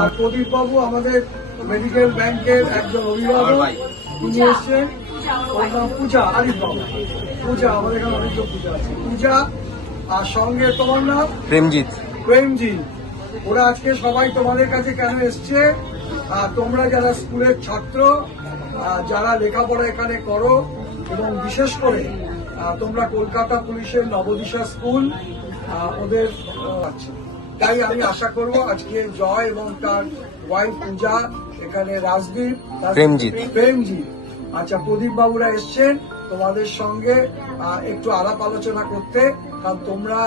আর প্রদীপ বাবু আমাদের মেডিকেল ব্যাংকের একজন অভিভাবক, তিনি এসছেন। ওর নাম পূজা, আরিফ বাবু। পূজা, আমাদের এখানে অনেকজন পূজা আছে। পূজা, আর সঙ্গে তোমার নাম প্রেমজিৎ। প্রেমজি। ওরা আজকে সবাই তোমাদের কাছে কেন এসছে? তোমরা যারা স্কুলের ছাত্র, যারা লেখাপড়া এখানে করো, এবং বিশেষ করে তোমরা কলকাতা পুলিশের নবদিশা স্কুল ওদের আছে, তাই আমি আশা করব আজকে জয় এবং তার ওয়াইফ পূজা, এখানে রাজদীপ, প্রেমজি, আচ্ছা প্রদীপ বাবুরা এসছেন তোমাদের সঙ্গে একটু আলাপ আলোচনা করতে। কারণ তোমরা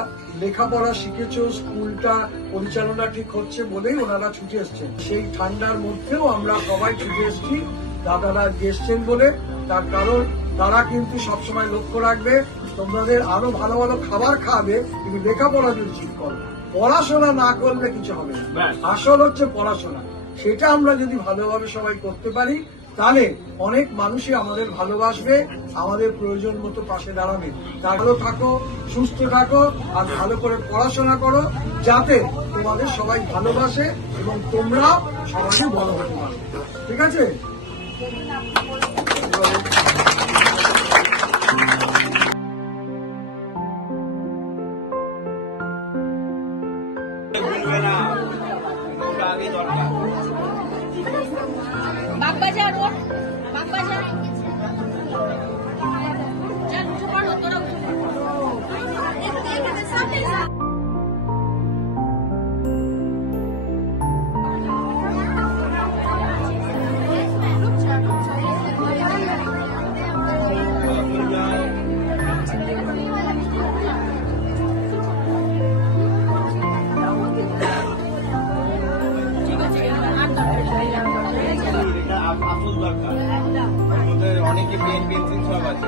লেখাপড়া শিখেছো, স্কুলটা পরিচালনা ঠিক হচ্ছে বলেই ওনারা ছুটে এসছেন। সেই ঠান্ডার মধ্যেও আমরা সবাই ছুটে এসছি দাদারা এসছেন বলে। তার কারণ তারা কিন্তু সবসময় লক্ষ্য রাখবে তোমাদের আরো ভালো ভালো খাবার খাবে, কিন্তু লেখাপড়া যদি ঠিক করো। পড়াশোনা না করলে কিছু হবে না, আসল হচ্ছে পড়াশোনা। সেটা আমরা যদি ভালোভাবে সবাই করতে পারি, তাহলে অনেক মানুষই আমাদের ভালোবাসবে, আমাদের প্রয়োজন মতো পাশে দাঁড়াবে। তার ভালো থাকো, সুস্থ থাকো, আর ভালো করে পড়াশোনা করো, যাতে তোমাদের সবাই ভালোবাসে এবং তোমরা সবাই বড় হতে পারো। ঠিক আছে? বাগবাজার রোড, বাগবাজার চল উঠে পড়ো তোরা। এখানে সামনে আসল দরকার, অনেকে পেন পেন্সিল সব আছে।